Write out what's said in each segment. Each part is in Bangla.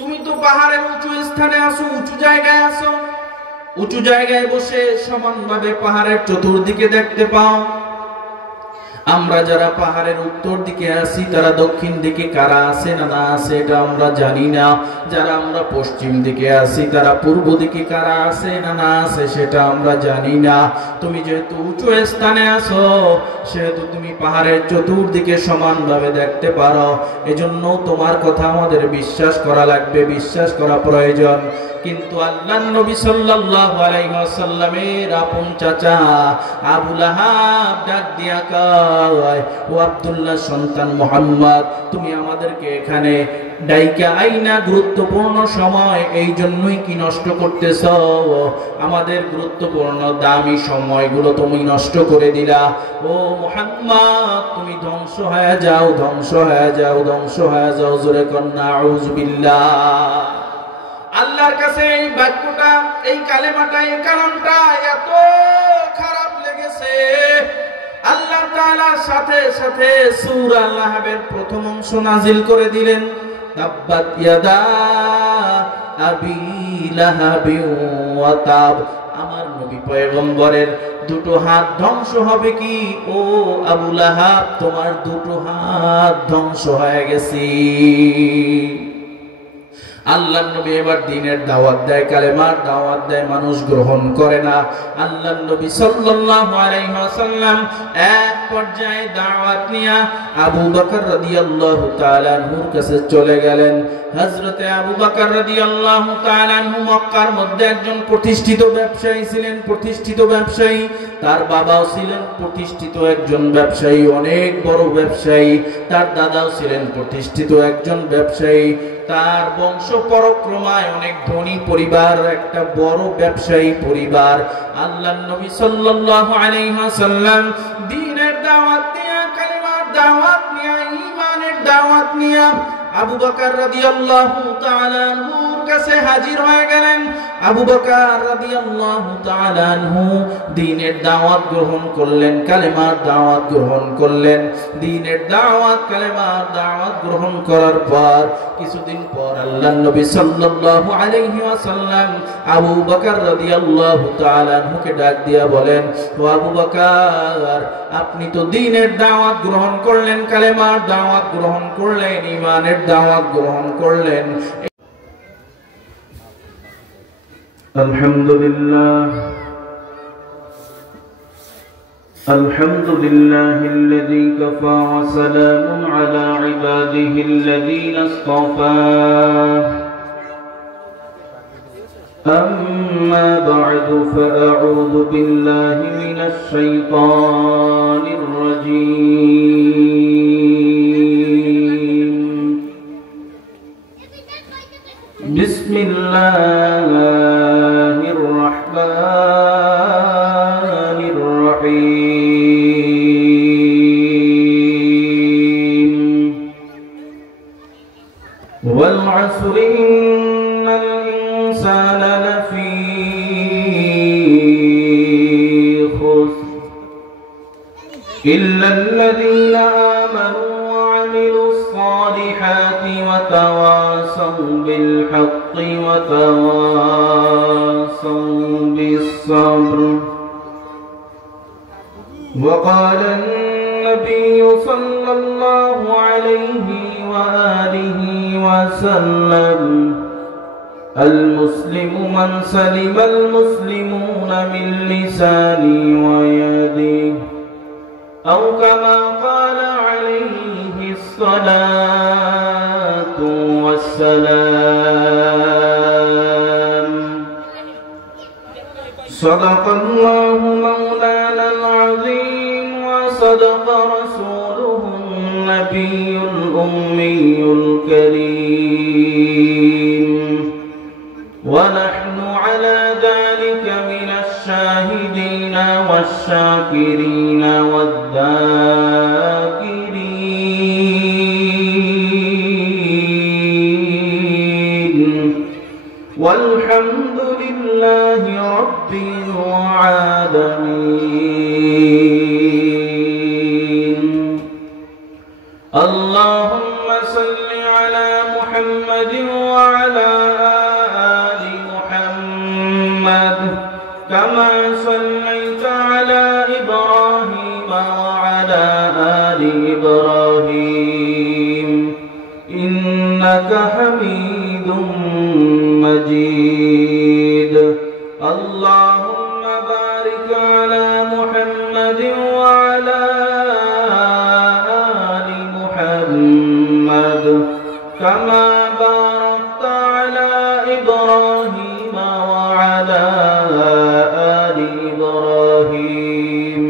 তুমি তো পাহাড়ের উঁচু স্থানে আছো, উঁচু জায়গায় আছো, উঁচু জায়গায় বসে সমানভাবে পাহাড়ের চতুর্দিকে দেখতে পাও। আমরা যারা পাহাড়ের উত্তর দিকে আছি তারা দক্ষিণ দিকে কারা আছে না না আছে এটা আমরা জানি না। যারা আমরা পশ্চিম দিকে আছি তারা পূর্ব দিকে কারা আছে না না আছে সেটা আমরা জানি না। তুমি যেহেতু উঁচু স্থানে আছো সেহেতু তুমি পাহাড়ের চতুর্দিকে সমানভাবে দেখতে পারো। এজন্য তোমার কথা আমাদের বিশ্বাস করা লাগবে, বিশ্বাস করা প্রয়োজন। কিন্তু আল্লাহর নবী সাল্লাল্লাহু আলাইহি ওয়াসাল্লামের আপন চাচা আবু লাহাব ডাক দিয়া কয়, ও আব্দুল্লাহ সন্তান মুহাম্মদ, তুমি আমাদেরকে এখানে ডাইকা আইনা গুরুত্বপূর্ণ সময় এই জন্যই কি নষ্ট করতেছ? আমাদের গুরুত্বপূর্ণ দামি সময়গুলো তুমি নষ্ট করে দিলা। ও মুহাম্মদ, তুমি ধ্বংস হয়ে যাও, ধ্বংস হয়ে যাও, ধ্বংস হয়ে যাও। জোরে কন্না আউযু বিল্লাহ। আল্লাহর কাছে এই বাক্যটা, এই কালেমাটা, এই কালামটা এত খারাপ লেগেছে, আল্লাহ তাআলা সাথে সাথে সূরা লাহাবের প্রথম অংশ নাজিল করে দিলেন। তাব্বাত ইয়াদা আবি লাহাবি ওয়া তাব। আমার নবী পয়গম্বরের দুটো হাত ধ্বংস হবে কি? ও আবু লাহাব, তোমার দুটো হাত ধ্বংস হয়ে গেছে। আল্লাহর নবী এবার দ্বীনের দাওয়াত দেয়, কালেমার দাওয়াত দেয়, মানুষ গ্রহণ করে না। আল্লাহর নবী সাল্লাল্লাহু আলাইহি ওয়াসাল্লাম এক পর্যায়ে দাওয়াত নিয়ে আবু বকর রাদিয়াল্লাহু তাআলা আনহুর কাছে চলে গেলেন। হযরতে আবু বকর রাদিয়াল্লাহু তাআলা আনহু মক্কার মধ্যে একজন প্রতিষ্ঠিত ব্যবসায়ী ছিলেন, প্রতিষ্ঠিত ব্যবসায়ী। তার বাবাও ছিলেন প্রতিষ্ঠিত একজন ব্যবসায়ী, অনেক বড় ব্যবসায়ী। তার দাদাও ছিলেন প্রতিষ্ঠিত একজন ব্যবসায়ী। তার বংশ পরক্রমায় অনেক ধনী পরিবার, একটা বড় ব্যবসায়ী পরিবার। আল্লাহর নবী সাল্লাল্লাহু আলাইহি ওয়াসাল্লাম দ্বীনের দাওয়াত নিয়ে, কালেমার দাওয়াত নিয়ে, ঈমানের দাওয়াত নিয়ে আবু বকর রাদিয়াল্লাহু তাআলা আনহুর কাছে হাজির হয়ে গেলেন। আবু বকর রাদিয়াল্লাহু তাআলা আনহু দ্বীনের দাওয়াত গ্রহণ করলেন, কালেমার দাওয়াত গ্রহণ করলেন। দ্বীনের দাওয়াত, কালেমার দাওয়াত গ্রহণ করার পর কিছুদিন পর আল্লাহর নবী সাল্লাল্লাহু আলাইহি ওয়াসাল্লাম আবু বকর রাদিয়াল্লাহু তাআলা আনহুকে ডাক দিয়া বলেন, ও আবু বকর, আপনি তো দ্বীনের দাওয়াত গ্রহণ করলেন, কালেমার দাওয়াত গ্রহণ করলেন, ঈমানের দাওয়াত গ্রহণ করলেন। আলহামদুলিল্লাহ, আলহামদুলিল্লাহিল্লাযী কাফা ওয়া সালামুন আলা ইবাদিহিল্লাযীনা ইসতাফা। أما بعد فأعوذ بالله من الشيطان الرجيم. بسم الله الرحمن الرحيم. والعصر إن الإنسان لفي خسر إلا الذين آمنوا وعملوا الصالحات وتواصوا بالحق وتواصوا بالصبر. وقال النبي صلى الله عليه وآله وسلم: المسلم من سلم المسلمون من لسانه ويده، أو كما قال عليه الصلاة والسلام. صدق الله مولانا العظيم وصدق رسوله النبي الأمي الكريم، ونحن على ذلك من الشاهدين والشاكرين والذاكرين، والحمد لله رب العالمين. اللهم صل على محمد وعلى وعلى آل محمد كما صليت على إبراهيم وعلى آل إبراهيم إنك حميد مجيد اللهم بارك على محمد وعلى آل محمد كما باركت على إبراهيم وعلى آل إبراهيم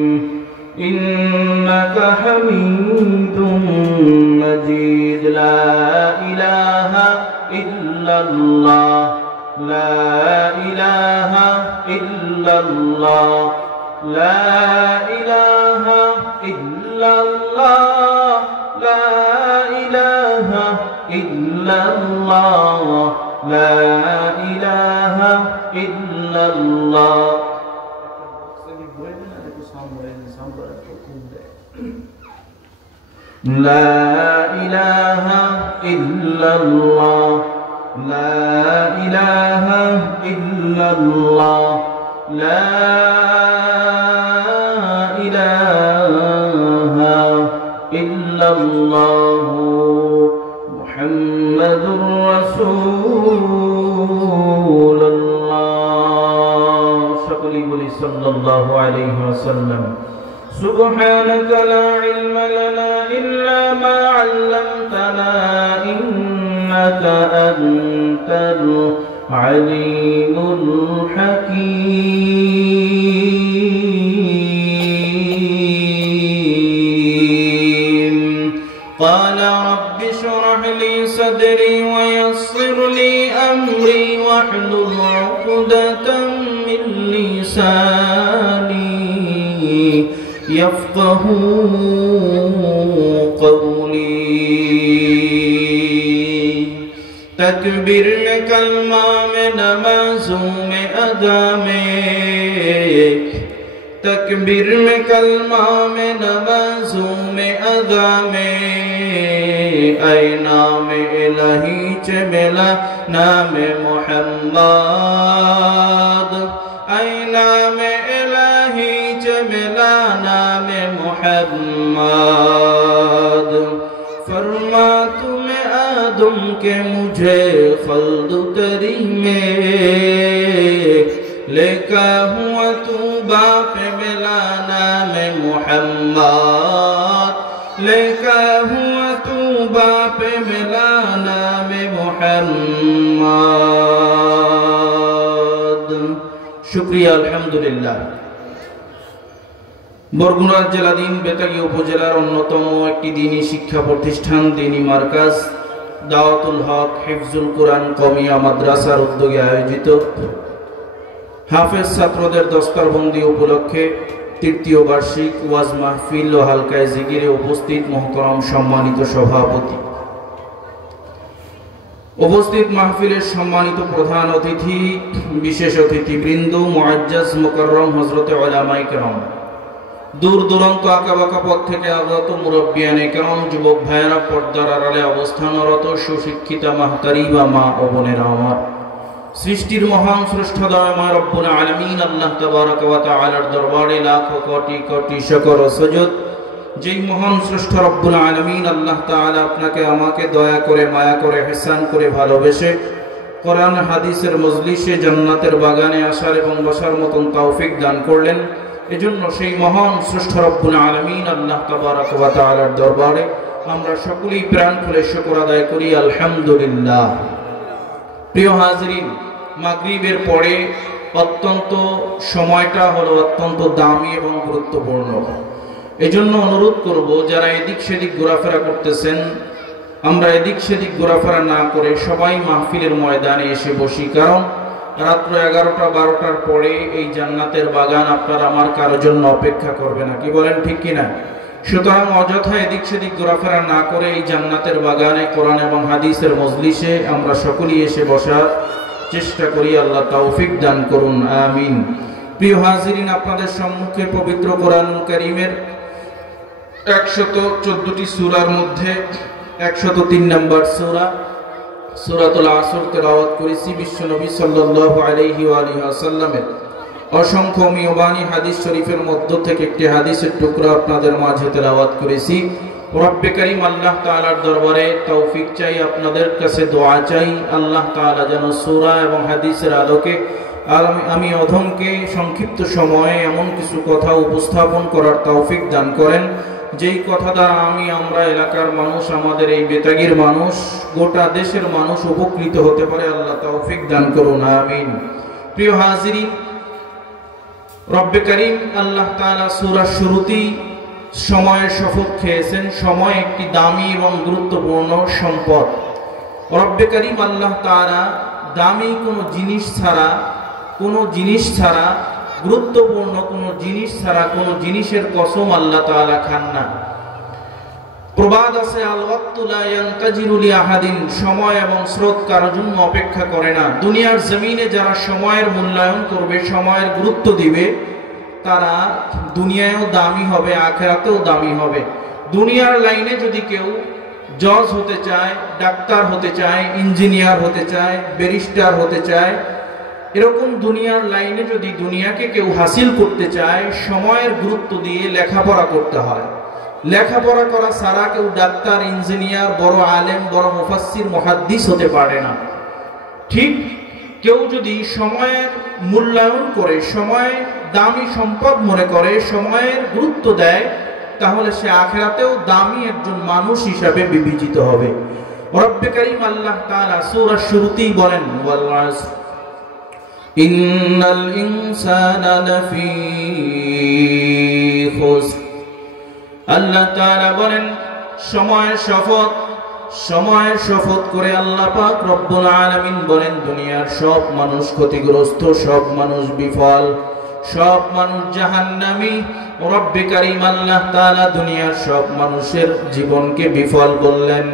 إنك حميد مجيد لا إله إلا الله لا إله إلا الله لا إله إلا الله لا إله إلا الله لا إله إلا الله لا إله إلا الله لا إله إلا الله لا إله إلا الله محمد رسول الله صلى الله عليه وسلم سبحانك لا علم لنا إلا ما علمتنا إنك أنت العليم الحكيم قال رب اشرح لي صدري ويسر لي أمري واحلل عقدة من لساني يفقه قولي تکبیر میں کلمہ میں نمازوں میں ادا میں تکبیر میں کلمہ میں نمازوں میں ادا میں اے نام الہی چ ملا نام محمد اے نام الہی چ ملا نام محمد فرما تمہیں آدم کے مجھے خلد تری میں لکھا ہوا تو باپ ملا نام محمد لکھا ہوا تو باپ ملا نام محمد شکریہ الحمدللہ বরগুনা জেলাধীন বেতাগী উপজেলার অন্যতম একটি দ্বীনি শিক্ষা প্রতিষ্ঠান দ্বীনি মার্কাজ দাওয়াতুল হক হিফজুল কোরআন কওমিয়া মাদ্রাসার উদ্যোগে আয়োজিত হাফেজ ছাত্রদের দস্তারবন্দি উপলক্ষে তৃতীয় বার্ষিক ওয়াজ মাহফিল ও হালকায়ে জিকিরে উপস্থিত মুহতারাম সম্মানিত সভাপতি উপস্থিত মাহফিলের সম্মানিত প্রধান অতিথি বিশেষ অতিথিবৃন্দ মুআজ্জাজ মুকাররম হযরত উলামায়ে কেরাম দূর দূরান্ত আঁকাবাঁকা পথ থেকে আগত মুরব্বিয়ানে কেরাম যুবক ভাইয়েরা পর্দার আড়ালে অবস্থানরত সুশিক্ষিতা মাহতারিবা মা ও বোনেরা আমার সৃষ্টির মহান স্রষ্টা দয়াময় রব্বুল আলামিন আল্লাহ তাবারক ওয়া তাআলার দরবারে লাখো কোটি কোটি শুকর ও সুজুদ যেই মহান স্রষ্টা রব্বুল আলামিন আল্লাহ তাআলা আপনাকে আমাকে দয়া করে মায়া করে ইহসান করে ভালোবেসে কোরআন হাদিসের মজলিসে জান্নাতের বাগানে আসার এবং বসার মতন তৌফিক দান করলেন এজন্য সেই মহান স্রষ্টা রব্বুল আলামিন আল্লাহ তাবারক ওয়া তাআলার দরবারে আমরা সকলেই প্রাণ খুলে শুকর আদায় করি আলহামদুলিল্লাহ। প্রিয় হাজিরিন, মাগরিবের পরে অত্যন্ত সময়টা হলো অত্যন্ত দামি এবং গুরুত্বপূর্ণ। এজন্য অনুরোধ করব যারা এদিক সেদিক ঘোরাফেরা করতেছেন আমরা এদিক সেদিক ঘোরাফেরা না করে সবাই মাহফিলের ময়দানে এসে বসি, কারণ রাত্র 11টা-12টার পরে এই জান্নাতের বাগান আপনার আমার কারো জন্য অপেক্ষা করবে না, কি বলেন ঠিক কিনা? সুতরাং অযথা এদিক সেদিক ঘোরাফেরা না করে এই জান্নাতের বাগানে কোরআন এবং হাদিসের মজলিসে আমরা সকলেই এসে বসার চেষ্টা করি। আল্লাহ তৌফিক দান করুন, আমিন। প্রিয় হাজিরিন, আপনাদের সম্মুখে পবিত্র কোরআনুল কারীমের 114টি সূরার মধ্যে 103 নম্বর সূরা সূরাতুল আসর তেলাওয়াত করেছি বিশ্বনবী সাল্লাল্লাহু আলাইহি ওয়া আলিহি ওয়াসাল্লামের অসংখ্য মিয়বানী হাদিস শরীফের মধ্য থেকে একটি হাদিসের টুকরা আপনাদের মাঝে তেলাওয়াত করেছি। রব্বে কারীম আল্লাহ তাআলার দরবারে তৌফিক চাই, আপনাদের কাছে দোয়া চাই আল্লাহ তাআলা যেন সূরা এবং হাদিসের আলোকে আমি অধমকে সংক্ষিপ্ত সময়ে এমন কিছু কথা উপস্থাপন করার তৌফিক দান করেন যেই কথা দ্বারা আমরা এলাকার মানুষ, আমাদের এই বেতাগীর মানুষ, গোটা দেশের মানুষ উপকৃত হতে পারে। আল্লাহ তৌফিক দান করুন, আমিন। প্রিয় হাজিরিন, রব্বে কারীম আল্লাহ তাআলা সূরার শুরুতেই সময়ের শপথ খেয়েছেন। সময় একটি দামি এবং গুরুত্বপূর্ণ সম্পদ। রব্বে কারীম আল্লাহ তাআলা দামি কোনো জিনিস ছাড়া গুরুত্বপূর্ণ কোনো জিনিস ছাড়া কোনো জিনিসের কসম আল্লাহ তাআলা খান না। প্রবাদ আছে, আল ওয়াক্তু লা ইয়ানতাজিরু লি আহাদিন, সময় এবং স্রোত কারোর জন্য অপেক্ষা করে না। দুনিয়ার জমিনে যারা সময়ের মূল্যায়ন করবে, সময়ের গুরুত্ব দিবে, তারা দুনিয়ায়ও দামি হবে, আখিরাতেও দামি হবে। দুনিয়ার লাইনে যদি কেউ জজ হতে চায়, ডাক্তার হতে চায়, ইঞ্জিনিয়ার হতে চায়, ব্যারিস্টার হতে চায়, এরকম দুনিয়ার লাইনে যদি দুনিয়াকে কেউ হাসিল করতে চায়, সময়ের গুরুত্ব দিয়ে লেখাপড়া করতে হয়। লেখাপড়া করা ছাড়া কেউ ডাক্তার, ইঞ্জিনিয়ার, বড় আলেম, বড় মুফাসসির, মুহাদ্দিস হতে পারে না। ঠিক কেউ যদি সময়ের মূল্যায়ন করে, সময় দামি সম্পদ মনে করে, সময়ের গুরুত্ব দেয়, তাহলে সে আখিরাতেও দামি একজন মানুষ হিসাবে বিবেচিত হবে। রব্বে কারীম আল্লাহ তাআলা সূরার শুরুতেই বলেন, ওয়াল আসর ইন্নাল ইনসানা লাফি খুসর। আল্লাহ তাআলা বলেন সময়ের শপথ করে আল্লাহ পাক রব্বুল আলামিন বলেন, দুনিয়ার সব মানুষ ক্ষতিগ্রস্ত, সব মানুষ বিফল, সব মানুষ জাহান্নামী। রব্বে কারীম আল্লাহ তাআলা দুনিয়ার সব মানুষের জীবনকে বিফল বললেন।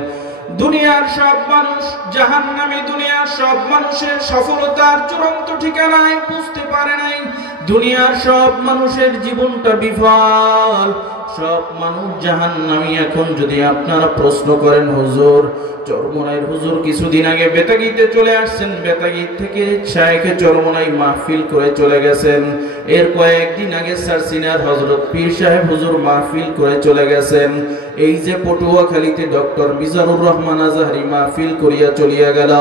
দুনিয়ার সব মানুষ জাহান্নামী, দুনিয়ার সব মানুষের সফলতার চূড়ান্ত ঠিকানায় বুঝতে পারে নাই। দুনিয়ার সব মানুষের জীবনটা বিফল, সব মানুষ জাহান্নামী। এখন যদি আপনারা প্রশ্ন করেন, হুজুর চরমোনাইর হুজুর কিছুদিন আগে বেতাগীতে চলে আসছেন, বেতাগী থেকে শায়েখে চরমোনাই মাহফিল করে চলে গেছেন, এর কয়েকদিন আগে সারসিনার হযরত পীর সাহেব হুজুর মাহফিল করে চলে গেছেন, এই যে পটুয়াখালীতে ডক্টর মিজানুর রহমান আজহারি মাহফিল করিয়া চলিয়া গেল।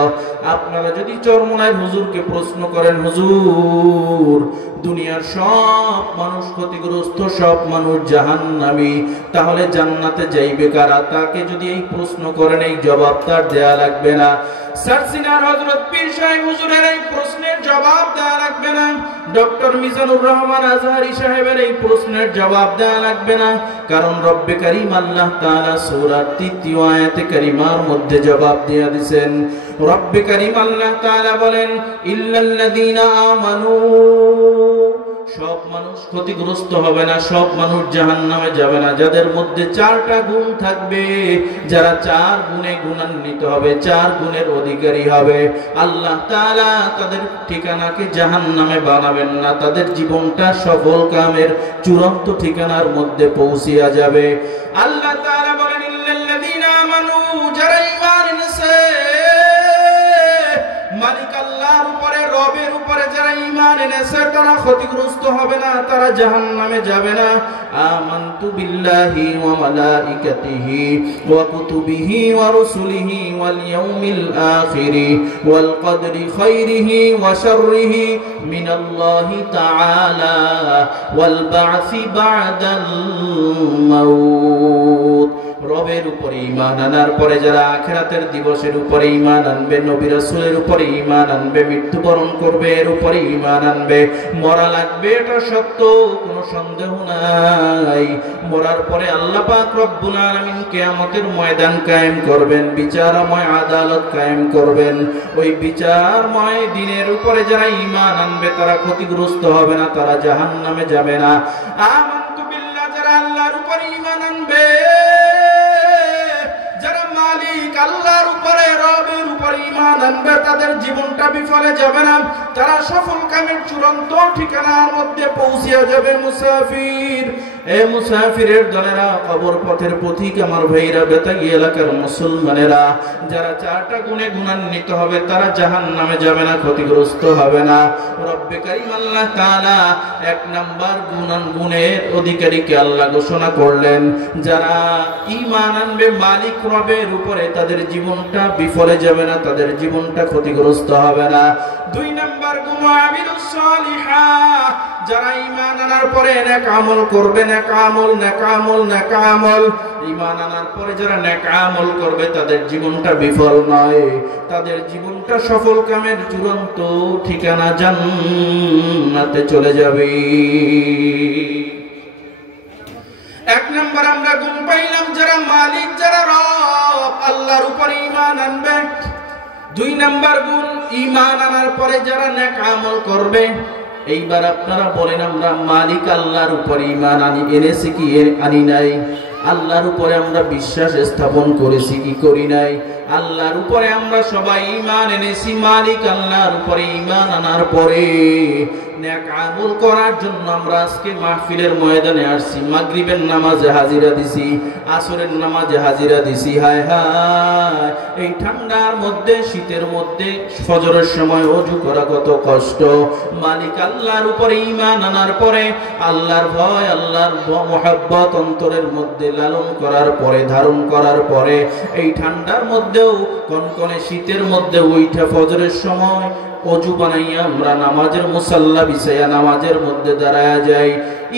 আপনারা যদি চরমোনাইর হুজুরকে প্রশ্ন করেন, হুজুর দুনিয়ার সব মানুষ ক্ষতিগ্রস্ত, সব মানুষ জাহান্নামী, তাহলে জান্নাতে যাইবে কারা? তাকে যদি এই প্রশ্ন করেন, এই জবাব তার দেয়া লাগবে না। সারসিনার হযরত পীর সাহেব হুজুরের এই প্রশ্নের জবাব দেয়া লাগবে না। ডক্টর মিজানুর রহমান আজহারি সাহেবের এই প্রশ্নের জবাব দেয়া লাগবে না, কারণ রব্বে কারীম আল্লাহ তাআলা সূরার ৩য় আয়াতে কারিমার মধ্যে জবাব দিয়ে দিয়েছেন। রব্বে কারীম আল্লাহ তাআলা বলেন, ইল্লাল্লাযীনা আমানু, সব মানুষ ক্ষতিগ্রস্ত হবে না, সব মানুষ জাহান্নামে যাবে না, যাদের মধ্যে 4টা গুণ থাকবে, যারা 4 গুণে গুণান্বিত হবে, 4 গুণের অধিকারী হবে, আল্লাহ তাআলা তাদের ঠিকানাকে জাহান্নামে বানাবেন না, তাদের জীবনটা সফল কামের চূড়ান্ত ঠিকানার মধ্যে পৌঁছিয়া যাবে। আল্লাহ তাআলা বলেন, ইল্লাল্লাযীনা আমানু, যারা ঈমান এনেছে মালিক আল্লাহর উপরে, রবের উপরে যারা ঈমান এনেছে, তারা ক্ষতিগ্রস্ত হবে না, তারা জাহান্নামে যাবে না। আমানতু বিল্লাহি ওয়া মালাইকাতিহি ওয়া কুতুবিহি ওয়া রুসুলিহি ওয়াল ইয়াউমিল আখির ওয়াল কদরি খাইরিহি ওয়া শাররিহি মিনাল্লাহি তাআলা ওয়াল বা'সি বা'দাল মাউত। রবের উপরে ঈমান আনার পরে যারা আখিরাতের দিবসের উপরে ঈমান আনবে, নবী রাসূলের উপরে ঈমান আনবে, মৃত্যুবরণ করবে এর উপরে ঈমান আনবে, মরা লাগবে এটা সত্য, কোনো সন্দেহ নাই। মরার পরে আল্লাহ পাক রব্বুল আলামিন কিয়ামতের ময়দান কায়েম করবেন, বিচারময় আদালত কায়েম করবেন। ওই বিচারময় দিনের উপরে যারা ঈমান আনবে তারা ক্ষতিগ্রস্ত হবে না, তারা জাহান্নামে যাবে না। আমানতু বিল্লাহ, যারা আল্লাহর উপরে ঈমান আনবে, যারা মালিক আল্লাহর উপরে, রবের উপরে ঈমান আনবে, তাদের জীবনটা বিফলে যাবে না, তারা সফল কামের চূড়ান্ত ঠিকানার মধ্যে পৌঁছিয়া যাবে। মুসাফির এ মুসাফিরের দলেরা, কবর পথের পথিক আমার ভাইরা, বেতাগী এলাকার মুসলমানেরা, যারা 4টা গুণে গুণান্বিত হবে তারা জাহান্নামে যাবে না, ক্ষতিগ্রস্ত হবে না। রব্বে কারীম আল্লাহ তাআলা 1 নাম্বার গুণের অধিকারীকে আল্লাহ ঘোষণা করলেন, যারা ঈমান আনবে মালিক রবের উপরে, তাদের জীবনটা বিফলে যাবে না, তাদের জীবনটা ক্ষতিগ্রস্ত হবে না। 2 নাম্বার গুণ আমিলুস সালিহাত, যারা ঈমান আনার পরে নেক আমল করবে, নেক আমল, ঈমান আনার পরে যারা নেক আমল করবে তাদের জীবনটা বিফল নয়, তাদের জীবনটা সফল কামের চূড়ান্ত ঠিকানা জান্নাতে চলে যাবে। 1 নাম্বার আমরা গুণ পাইলাম, যারা মালিক, যারা রব আল্লাহর উপরে ঈমান আনবে। 2 নাম্বার গুণ, ঈমান আনার পরে যারা নেক আমল করবে। এইবার আপনারা বলেন, আমরা মালিক আল্লাহর উপরে ঈমান এনেছি কি আনি নাই? আল্লাহর উপরে আমরা বিশ্বাস স্থাপন করেছি কি করি নাই? আল্লাহর উপরে আমরা সবাই ঈমান এনেছি। মালিক আল্লাহর উপরে ঈমান আনার পরে নেক আমল করার জন্য আমরা আজকে মাহফিলের ময়দানে আসছি। মাগরিবের নামাজে হাজিরা দিছি, আসরের নামাজে হাজিরা দিছি। হায় হায়, এই ঠান্ডার মধ্যে, শীতের মধ্যে ফজরের সময় ওযু করা কত কষ্ট। মালিক আল্লাহর উপরে ঈমান আনার পরে, আল্লাহর ভয়, আল্লাহর মুহাব্বত অন্তরের মধ্যে লালন করার পরে, ধারণ করার পরে, এই ঠান্ডার মধ্যেও, কনকনে শীতের মধ্যে উইঠা ফজরের সময় ওযু বানাইয়া আমরা নামাজের মুসাল্লা বিছাইয়া নামাজের মধ্যে দাঁড়ায়া যাই।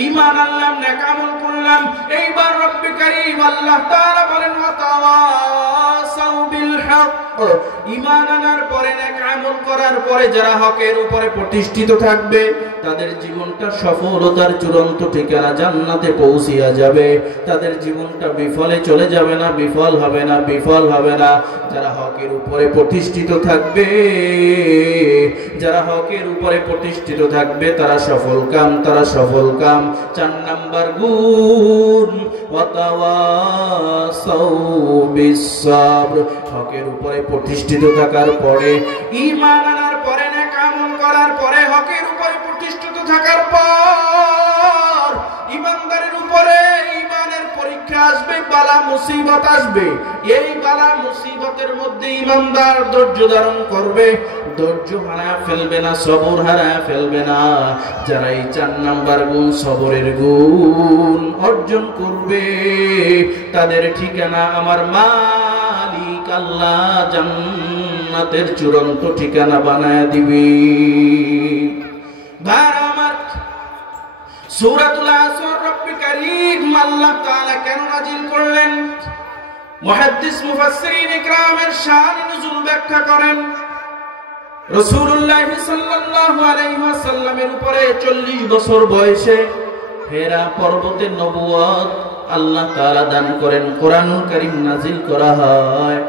ঈমান আনলাম, নেক আমল করলাম। এইবার রব্বে কারীম আল্লাহ তাআলা বলেন, ওয়া তাওয়াসাউ বিল হক। ঈমান আনার পরে, নেক আমল করার পরে যারা হকের উপরে প্রতিষ্ঠিত থাকবে, তাদের জীবনটা সফলতার চূড়ান্ত ঠিকানা জান্নাতে পৌঁছিয়া যাবে। তাদের জীবনটা বিফলে চলে যাবে না, বিফল হবে না, বিফল হবে না। যারা হকের উপরে প্রতিষ্ঠিত থাকবে, যারা হকের উপরে প্রতিষ্ঠিত থাকবে, তারা সফল কাম, তারা সফল কাম। 4 নাম্বার গুণ, ওয়া তাওয়াসাউ বিস সাবর। হকের উপরে প্রতিষ্ঠিত থাকার পরে, ঈমান আনার পরে, নেক আমল করার পরে, হকের উপরে প্রতিষ্ঠিত থাকার পর ঈমানদারের উপরে ঈমানের পরীক্ষা আসবে, বালা মুসিবত আসবে। এই বালা মুসিবতের মধ্যে ঈমানদার ধৈর্য ধারণ করবে, ধৈর্য হারায় ফেলবে না, সবর হারায় ফেলবে না। যারা এই 4 নাম্বার গুণ, সবরের গুণ অর্জন করবে, তাদের ঠিকানা আমার মালিক আল্লাহ জান্নাতের চূড়ান্ত ঠিকানা বানায় দিবে। আমার সূরাতুল আসর রব্বে কারীম আল্লাহ তাআলা কেন নাযিল করলেন? মুহাদ্দিস মুফাসসিরিন ইকরামের শান নুজুল ব্যাখ্যা করেন। রাসূলুল্লাহ সাল্লাল্লাহু আলাইহি ওয়াসাল্লামের উপরে 40 বছর বয়সে হেরা পর্বতে নবুয়ত আল্লাহ তাআলা দান করেন। কোরআনুল কারীম নাযিল করা হয়।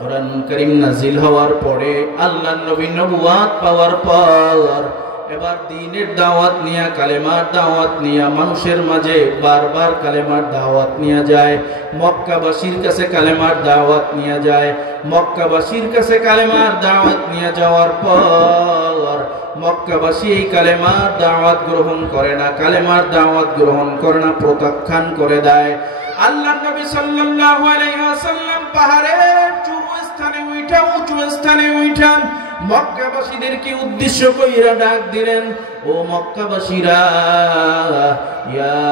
কোরআনুল কারীম নাযিল হওয়ার পরে আল্লাহর নবী নবুয়ত পাওয়ার পর এবার দ্বীনের দাওয়াত নিয়া, কালেমার দাওয়াত নিয়া মানুষের মাঝে বারবার কালেমার দাওয়াত নিয়ে যায়। মক্কাবাসীর কাছে কালেমার দাওয়াত নিয়ে যায়। মক্কাবাসীর কাছে কালেমার দাওয়াত নিয়ে যাওয়ার পর মক্কাবাসী এই কালেমার দাওয়াত গ্রহণ করে না, কালেমার দাওয়াত গ্রহণ করে না, প্রত্যাখ্যান করে দেয়। আল্লাহর নবী সাল্লাল্লাহু আলাইহি ওয়াসাল্লাম পাহাড়ের চূড়া স্থানে উঠা, উঁচু স্থানে উঠান মক্কাবাসীদেরকে উদ্দেশ্য কইরা ডাক দিলেন, ও মক্কাবাসীরা, ইয়া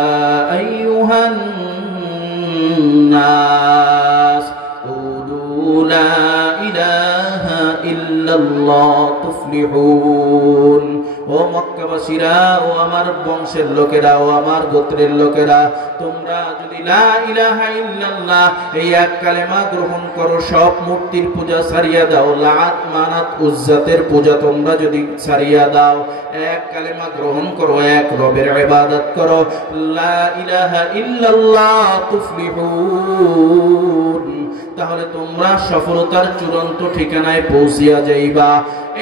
আইয়ুহান নাস কুলু লা ইলাহা ইল্লাল্লাহ তুফলিহুন। ও মক্কাবাসীরা, ও আমার বংশের লোকেরা, ও আমার গোত্রের লোকেরা, তোমরা যদি লা ইলাহা ইল্লাল্লাহ এই এক কালেমা গ্রহণ করো, সব মূর্তির পূজা ছাড়িয়া দাও, লাত মানাত উজ্জাতের পূজা তোমরা যদি ছাড়িয়া দাও, এক কালেমা গ্রহণ করো, এক রবের ইবাদত করো, লা ইলাহা ইল্লাল্লাহ তুফলিহুন, তাহলে তোমরা সফলতার চূড়ান্ত ঠিকানায় পৌঁছিয়া যাইবা।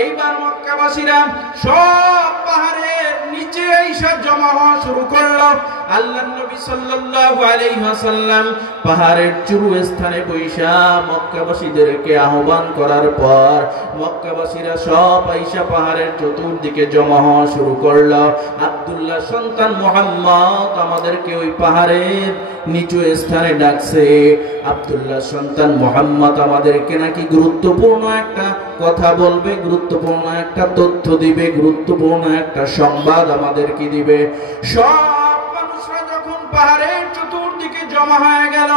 এইবার মক্কাবাসীরা সব পাহাড়ের নিচে এসে জমা হওয়া শুরু করলো। আল্লাহর নবী সাল্লাল্লাহু আলাইহি ওয়াসাল্লাম পাহাড়ের চূড় স্থানে বৈশা মক্কাবাসীদেরকে আহ্বান করার পর মক্কাবাসীরা সব আইসা পাহাড়ের চতুর্দিকে জমা হওয়া শুরু করলো। আব্দুল্লাহ সন্তান মুহাম্মদ আমাদেরকে ওই পাহাড়ের নিচু স্থানে ডাকছে। আব্দুল্লাহ সন্তান মুহাম্মদ আমাদেরকে নাকি গুরুত্বপূর্ণ একটা কথা বলবে, গুরুত্বপূর্ণ একটা তথ্য দিবে, গুরুত্বপূর্ণ একটা সংবাদ আমাদেরকে দিবে। সব মানুষরা যখন পাহাড়ের চতুর্দিকে জমা হয়ে গেল,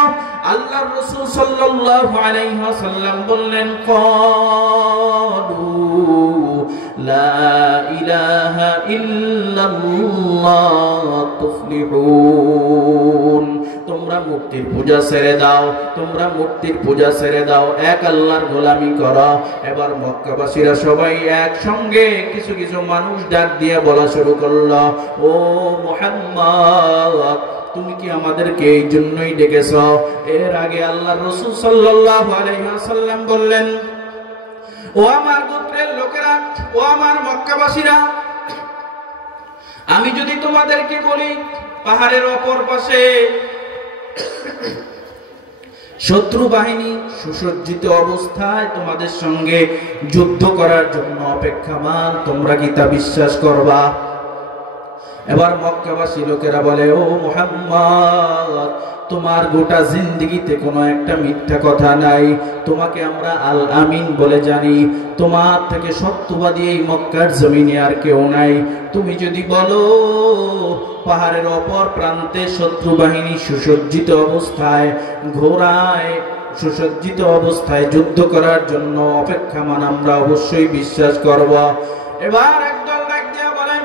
আল্লাহর রাসূল সাল্লাল্লাহু আলাইহি ওয়াসাল্লাম বললেন, ক্বালু লা ইলাহা ইল্লাল্লাহ তুফলিহুন। তোমরা মূর্তির পূজা ছেড়ে দাও, তোমরা মূর্তির পূজা ছেড়ে দাও, এক আল্লাহর গোলামি করো। এবার মক্কাবাসীরা সবাই একসঙ্গে কিছু কিছু মানুষ ডাক দিয়ে বলা শুরু করলো, ও মুহাম্মদ, তুমি কি আমাদেরকে এই জন্যই ডেকেছ? এর আগে আল্লাহর রাসূল সাল্লাল্লাহু আলাইহি ওয়াসাল্লাম বললেন, ও আমার গোত্রের লোকেরা, ও আমার মক্কাবাসীরা, আমি যদি তোমাদেরকে বলি পাহাড়ের অপর পাশে শত্রু বাহিনী সুসজ্জিত অবস্থায় তোমাদের সঙ্গে যুদ্ধ করার জন্য অপেক্ষামান, তোমরা কি তা বিশ্বাস করবা? এবার মক্কাবাসী লোকেরা বলে, ও মুহাম্মদ, তোমার গোটা জিন্দেগিতে কোনো একটা মিথ্যা কথা নাই, তোমাকে আমরা আল আমিন বলে জানি, তোমার থেকে সত্যবাদী এই মক্কার জমিনে আর কেউ নাই। তুমি যদি বলো পাহাড়ের অপর প্রান্তে শত্রু বাহিনী সুসজ্জিত অবস্থায়, ঘোড়ায় সুসজ্জিত অবস্থায় যুদ্ধ করার জন্য অপেক্ষামান, আমরা অবশ্যই বিশ্বাস করব। এবার একদল ডাক দিয়া বলেন,